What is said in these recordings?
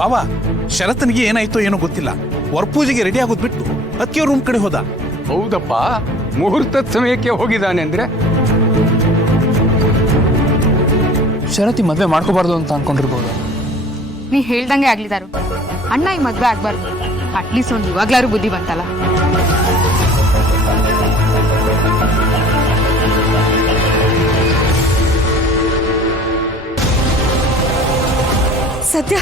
ಬಾಬಾ ಶರತ್ನಿಗೆ ಏನಾಯ್ತೋ ಏನೋ ಗೊತ್ತಿಲ್ಲ. ವರಪೂಜೆಗೆ ರೆಡಿ ಆಗೋದು ಬಿಟ್ಟು ಅದಕ್ಕೆ ರೂಮ್ ಕಡೆ ಹೋದ. ಹೌದಪ್ಪ, ಮುಹೂರ್ತದ ಸಮಯಕ್ಕೆ ಹೋಗಿದ್ದಾನೆ ಅಂದ್ರೆ. ಶರತ್ ಈ ಮದ್ವೆ ಮಾಡ್ಕೋಬಾರ್ದು ಅಂತ ಅನ್ಕೊಂಡಿರ್ಬೋದು. ನೀ ಹೇಳ್ದಂಗೆ ಆಗ್ಲಿದಾರು. ಅಣ್ಣ ಈ ಮದ್ವೆ ಆಗ್ಬಾರ್ದು. ಅಟ್ಲೀಸ್ಟ್ ಒಂದು ಇವಾಗ್ಲಾರು ಬುದ್ಧಿ ಬಂತಲ್ಲ. ಸದ್ಯ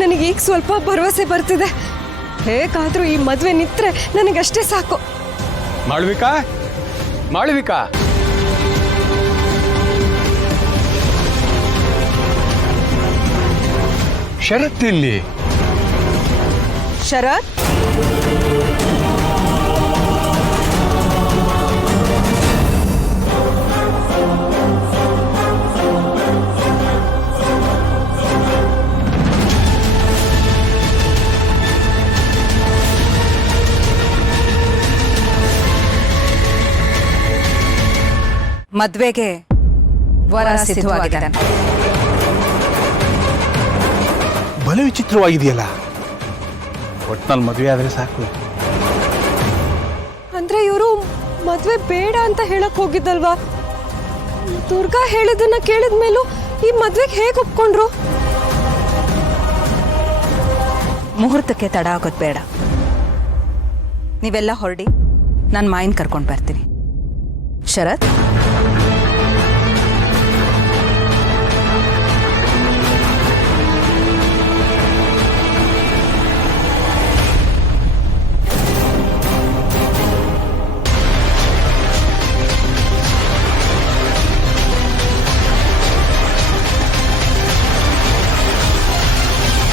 ನನಗೆ ಈಗ ಸ್ವಲ್ಪ ಭರವಸೆ ಬರ್ತಿದೆ. ಹೇಗಾದ್ರೂ ಈ ಮದ್ವೆ ನಿತ್ರೆ ನನಗಷ್ಟೇ ಸಾಕು. ಮಾಳವಿಕಾ, ಮಾಳವಿಕಾ, ಶರತ್ ಇಲ್ಲಿ. ಶರತ್, ಮದ್ವೆಗೆ ವರ ಸಿದ್ಧವಾಗಿದ್ದಾನೆ. ಬಲೆ ವಿಚಿತ್ರವಾಗಿದೆಯಲ್ಲ. ಒಟ್ನಲ್ಲಿ ಮದುವೆ ಆದ್ರೆ ಸಾಕು. ಅಂದ್ರೆ ಇವರು ಮದ್ವೆ ಬೇಡ ಅಂತ ಹೇಳಕ್ ಹೋಗಿದ್ದಲ್ವಾ? ದುರ್ಗಾ ಹೇಳಿದ್ದನ್ನ ಕೇಳಿದ್ಮೇಲೂ ಈ ಮದ್ವೆಗೆ ಹೇಗೆ ಒಪ್ಕೊಂಡ್ರು? ಮುಹೂರ್ತಕ್ಕೆ ತಡ ಆಗೋದು ಬೇಡ. ನೀವೆಲ್ಲ ಹೊರಡಿ, ನಾನು ಮಾಯಿನ ಕರ್ಕೊಂಡು ಬರ್ತೀನಿ. ಶರತ್,